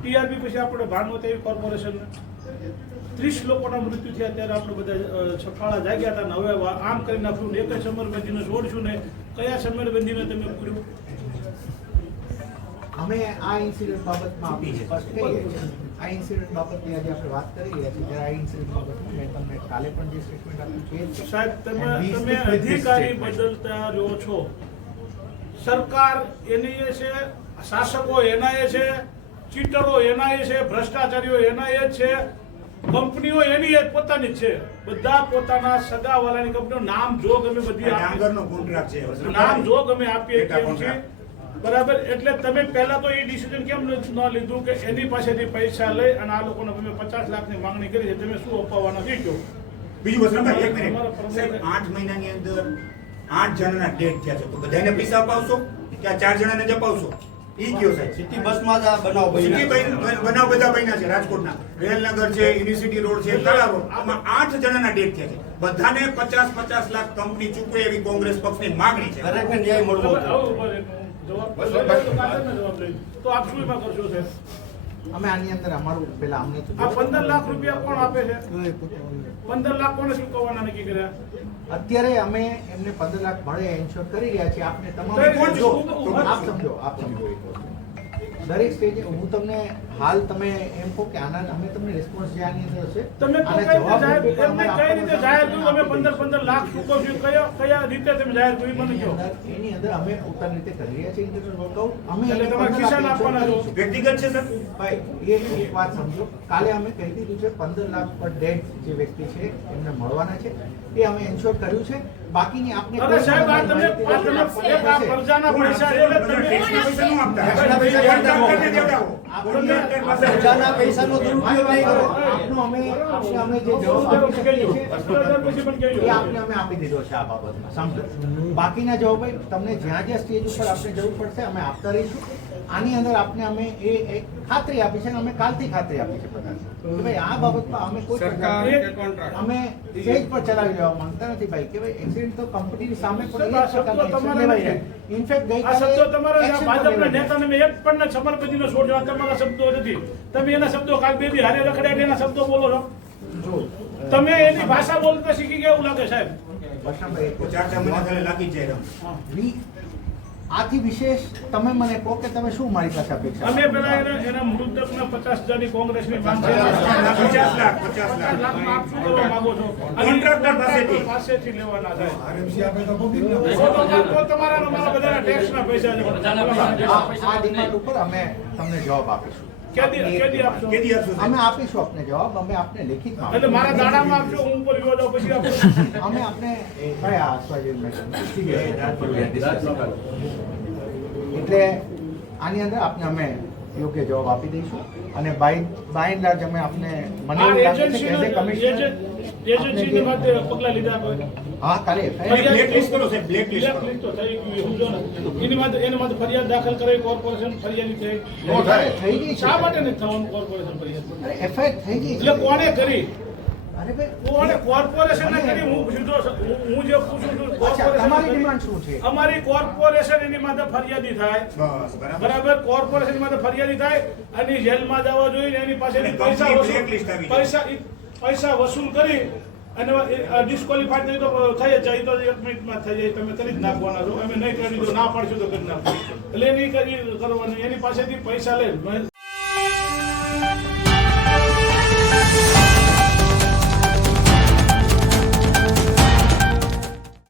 TRP પછી આપણે Bhanumati corporation ત્રીસ લોકોના મૃત્યુ થયા ત્યારે આપણે બધા છફાળા જાગ્યા હતા ને હવે આમ કરી નાખ્યું ને એક જ સમરબંધીને છોડશું ને કયા સમરબંધીને તમે પૂર્યું? અમે આ ઇન્સિડન્ટ બાબતમાં આપી છે. આ ઇન્સિડન્ટ બાબતની આજે આપણે વાત કરી રહ્યા છીએ. ત્યારે આ ઇન્સિડન્ટ બાબતમાં મેં તમને કાલે પણ જે સ્ટેટમેન્ટ આપ્યું છે. સાહેબ તમે તમે અધિકારી બદલતા રહ્યો છો. સરકાર એની છે શાસકો એના એ છે ચીટરો એના એ છે ભ્રષ્ટાચારીઓ એના એ છે કંપનીઓ એની એ પોતાની છે. બધા પોતાના સગાવાલાની કંપનીઓ નામ જો ગમે બધી આપી. ડાંગરનો કોન્ટ્રાક્ટ છે નામ જો ગમે આપીએ કેમ છે. બરાબર? એટલે તમે પહેલા તો એ ડિસિઝન કેમ ન લીધું કે એની પાસેથી પૈસા લઈ અને આ લોકોને તમે પચાસ લાખની માંગણી કરી છે તમે શું અપાવવાના નથી કહો બીજું વસંતભાઈ એક મિનિટ. સાહેબ આઠ મહિનાની અંદર આઠ જણાના ડેટ થયા છે. તો બધાને પૈસા અપાવશો? કે આ ચાર જણાને જ અપાવશો? ઈ કયો સાહેબ. સિટી બસમાં જ આ બનાવ બન્યો. સિટી બન- બનાવ બધા બન્યા છે રાજકોટના. રેલનગર છે યુનિવર્સિટી રોડ છે તળા રોડ આમાં આઠ જણાના ડેટ થયા છે. બધાને પચાસ પચાસ લાખ કંપની ચૂકવે એવી કોંગ્રેસ પક્ષની માંગણી છે. દરેકને ન્યાય મળવો જોઈએ. જવાબ તો કાગળનો જવાબ લઈ. તો આપ શું એમાં કરશો સાહેબ? અમે આની અંદર અમારું પેલા અમને તો આ પંદર લાખ રૂપિયા કોણ આપે છે? પંદર લાખ કોને ચૂકવવાના નક્કી કર્યા? અત્યારે અમે એમને પંદર લાખ મળે એન્શ્યોર કરી રહ્યા છીએ. આપને તમામ છે? આપ સમજો આપ સમજો. દરેક સ્ટેજે હું તમને હાલ તમે એમ કહો કે આના અમે તમને રિસ્પોન્સ જે આની અંદર છે તમે કઈ રીતે જવાબ જાહેર કર્યું? અમે પંદર પંદર લાખ ચૂકવશું કયા કયા રીતે તમે જાહેર કર્યું? મને કહો. એની અંદર અમે પોતાની રીતે કરી રહ્યા છીએ ઇન્ટરનલ વર્કઆઉટ અમે એટલે તમારે 15 આપવાના છો? વ્યક્તિગત છે સર? ભાઈ એ એક વાત સમજો. કાલે અમે કહી દીધું છે પંદર લાખ પર ડેટ જે વ્યક્તિ છે એમને મળવાના છે. એ અમે એન્શ્યોર કર્યું છે. બાકીની આપને અરે સાહેબ આ તમે આ તમે માહિતી આ હશે. પૈસા એટલે બધા ટેક્સના પૈસા આપતા ટેક્સના પૈસા કોન્ટ્રાક્ટરને દેવડાવો. આપણે પ્રજાના પૈસાનો દુરુપયોગ નહીં કરો. આપનો અમે આપને અમે જે જવાબ આપી શકીએ એ આપને અમે આપી દીધો છે આ બાબતમાં. સમજો. બાકીના જવાબ તમને જ્યાં જ્યાં સ્ટેજ ઉપર આપણે જરૂર પડશે અમે આપતા રહીશું. આની અંદર આપને અમે એ એક ખાતરી આપી છે અને અમે કાલથી ખાતરી આપી છે પ્રધાન ભાઈ આ બાબતમાં અમે કોઈ અમે સ્ટેજ પર ચલાવી લેવા માંગતા નથી ભાઈ. કે ભાઈ એક્સિડન્ટ તો કંપની સામે. રહ્યા ઇનફેક્ટ આ શબ્દો તમારા ભાજપના નેતાને મેં એક પણ સમર્પિતનો છોડ્યો. જો તમારા શબ્દો નથી. તમે એના શબ્દો કાલ બે દી હારે રખડ્યા એના શબ્દો બોલો છો. જો તમે એની ભાષા બોલતા શીખી ગયા એવું લાગે સાહેબ? ભાષા ભાઈ ચાર ચાર મહિના લાગી જાય આથી વિશેષ તમે મને કહો કે તમે શું મારી પાસે અપેક્ષા અમે પેલા એના એના મૃતકના પચાસ હજારની કોંગ્રેસની માંગ છે. પચાસ લાખ પચાસ લાખ આપ માંગો છો? કોન્ટ્રાક્ટર પાસેથી. પાસેથી લેવાના સાહેબ તો તો- તો તમારા અમારા મારા બધાના ટેક્સના પૈસા છે. આ આ ડિમાન્ડ ઉપર અમે તમને જવાબ આપીશું. અમે આપીશું આપને જવાબ અમે આપને લેખિતમાં એટલે મારા દાડામાં આપશો હું ઉપર વિવાદ પછી આપશો અમે આપને ભાઈ આ એટલે આની અંદર આપને અમે યોગ્ય જવાબ આપી દઈશું. અને બાય બાય એન્ડ લાર્જ અમે આપને મને એવું લાગે છે કે હા કાલે ફરિયાદ- FIR કરો સાહેબ, blacklist કરો. તો થઈ ગયું, એની માટે એના માટે ફરિયાદ દાખલ કરાવી કોર્પોરેશન ફરિયાદ થઈ. થઈ ગઈ શા માટે નથી થવાનું કોર્પોરેશન ફરિયાદ? અરે એફઆઈઆર થઈ ગઈ એટલે કોણે કરી? અમારી કોર્પોરેશન એની માટે ફરિયાદી થાય. બરાબર. બરાબર? કોર્પોરેશન માટે ફરિયાદી થાય અને જેલમાં જવા જોઈએ એની પાસેથી પૈસા. પૈસા પૈસા વસૂલ કરી અને ડિસ્કોલિફાઈડ થઈ તો થઈ જાય તો એક મિનિટમાં થઈ જાય તમે કરી જ નાખવાના છો. અમે નહીં કરી તો ના પાડશું તો કરી નાખો એટલે નહીં કરી કરવાનું એની પાસેથી પૈસા લઈ